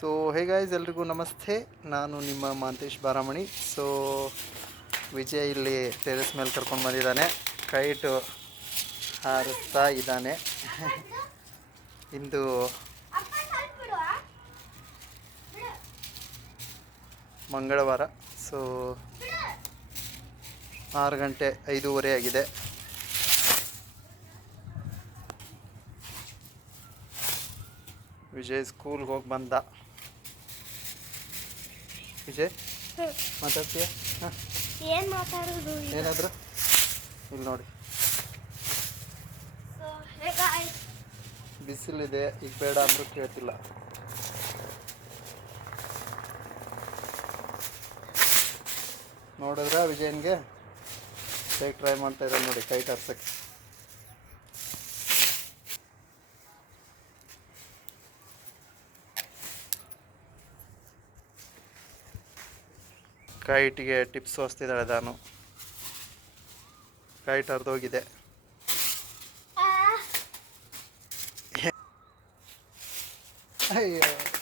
So hey guys, ಎಲ್ರಿಗೂ ನಮಸ್ತೆ. ನಾನು ನಿಮ್ಮ ಮಾಂತೇಶ್ ಬಾರಾಮಣಿ. ಸೊ ವಿಜಯ್ ಇಲ್ಲಿ ಟೆರೆಸ್ ಮೇಲೆ ಕರ್ಕೊಂಡು ಬಂದಿದ್ದಾನೆ. ಕೈಟು ಹಾರಿಸ್ತಾ ಇದ್ದಾನೆ. ಇಂದು ಮಂಗಳವಾರ. ಸೊ 6:05 ಆಗಿದೆ. ವಿಜಯ್ ಸ್ಕೂಲ್ಗೆ ಹೋಗಿ ಬಂದ. ವಿಜಯ್ ಮಾತಾಡ್ತೀಯ? ಏನು ಮಾತಾಡೋದು? ಏನಾದರೂ ಇಲ್ಲಿ ನೋಡಿ, ಬಿಸಿಲಿದೆ. ಈಗ ಬೇಡ ಅಂದ್ರೂ ಕೇಳ್ತಿಲ್ಲ. ನೋಡಿದ್ರ ವಿಜಯನ್ಗೆ ಹೇಗೆ ಟ್ರೈ ಮಾಡ್ತಾ ಇದ್ದಾರೆ ನೋಡಿ ಕೈಟ್ ಹಾರ್ಸಕ್ಕೆ. ಕೈಟಿಗೆ ಟಿಪ್ಸ್ ಹೊಸ್ತಿದ್ದಾಳೆ ನಾನು. ಕೈಟ್ ಹರಿದೋಗಿದೆ. ಅಯ್ಯೋ